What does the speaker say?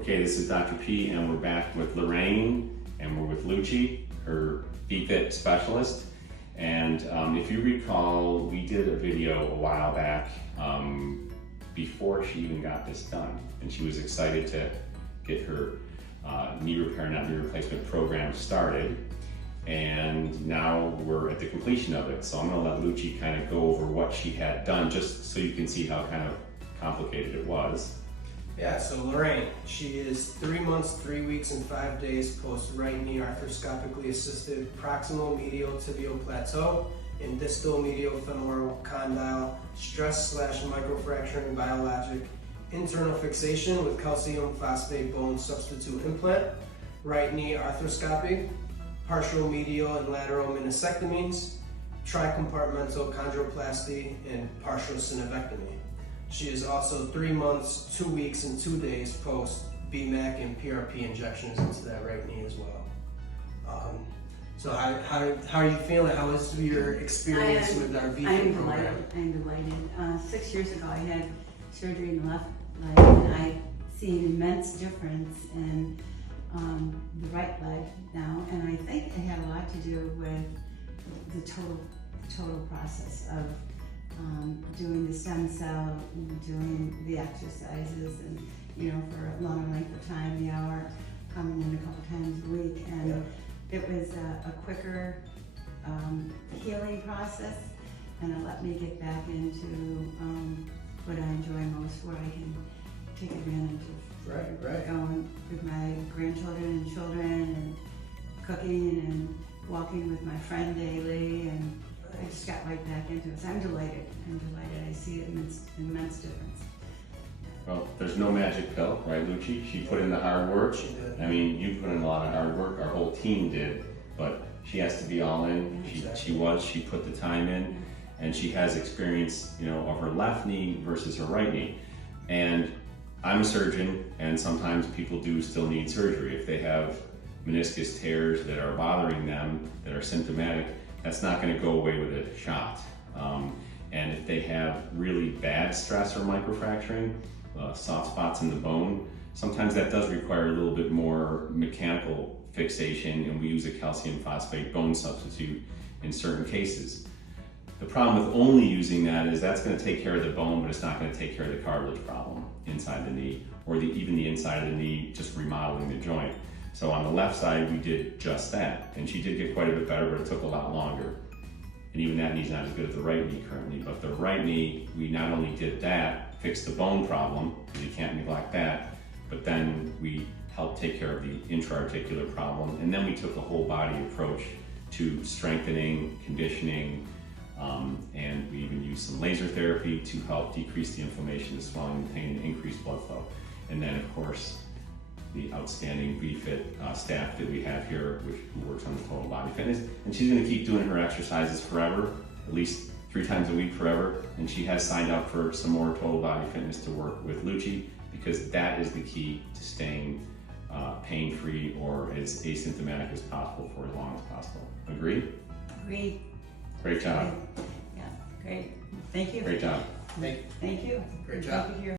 Okay, this is Dr. P, and we're back with Lorraine, and we're with Lucci, her BFit specialist. And if you recall, we did a video a while back before she even got this done. And she was excited to get her knee repair, not knee replacement program started. And now we're at the completion of it. So I'm gonna let Lucci kind of go over what she had done, just so you can see how kind of complicated it was. Yeah, so Lorraine, she is 3 months, 3 weeks, and 5 days post right knee arthroscopically assisted proximal medial tibial plateau and distal medial femoral condyle stress/microfracturing biologic internal fixation with calcium phosphate bone substitute implant, right knee arthroscopy, partial medial and lateral meniscectomies, tricompartmental chondroplasty, and partial synovectomy. She is also 3 months, 2 weeks, and 2 days post BMAC and PRP injections into that right knee as well. So how are you feeling? How was your experience with our VFit program? I'm delighted. 6 years ago I had surgery in the left leg and I've seen an immense difference in the right leg now, and I think it had a lot to do with the total process of doing the stem cell, doing the exercises, and for a long length of time, the hour, coming in a couple times a week, and it was a quicker healing process, and it let me get back into what I enjoy most, where I can take advantage of going with my grandchildren and children, and cooking and walking with my friend daily, and I just got right back into it. So I'm delighted. I see an immense difference. Well, there's no magic pill, right, Lucci? She put in the hard work. She did. I mean, you put in a lot of hard work. Our whole team did, but she has to be all in. Yeah, She put the time in, and she has experience, of her left knee versus her right knee. And I'm a surgeon, and sometimes people do still need surgery. If they have meniscus tears that are bothering them, that are symptomatic, that's not going to go away with a shot. And if they have really bad stress or microfracturing, soft spots in the bone, sometimes that does require a little bit more mechanical fixation, and we use a calcium phosphate bone substitute in certain cases. The problem with only using that is that's going to take care of the bone, but it's not going to take care of the cartilage problem inside the knee, or even the inside of the knee, just remodeling the joint. So on the left side, we did just that, and she did get quite a bit better, but it took a lot longer. And even that knee's not as good as the right knee currently, but the right knee, we not only did that, fixed the bone problem, because you can't neglect that, but then we helped take care of the intra-articular problem, and then we took a whole body approach to strengthening, conditioning, and we even used some laser therapy to help decrease the inflammation, the swelling, the pain, and increase blood flow. And then, of course, the outstanding BFit staff that we have here, who works on the total body fitness. And she's gonna keep doing her exercises forever, at least 3 times a week forever. And she has signed up for some more total body fitness to work with Lucci, because that is the key to staying pain-free or as asymptomatic as possible for as long as possible. Agree? Agreed. Great job. Yeah, great. Thank you. Great job. Thank you. Thank you. Great job. Thank you.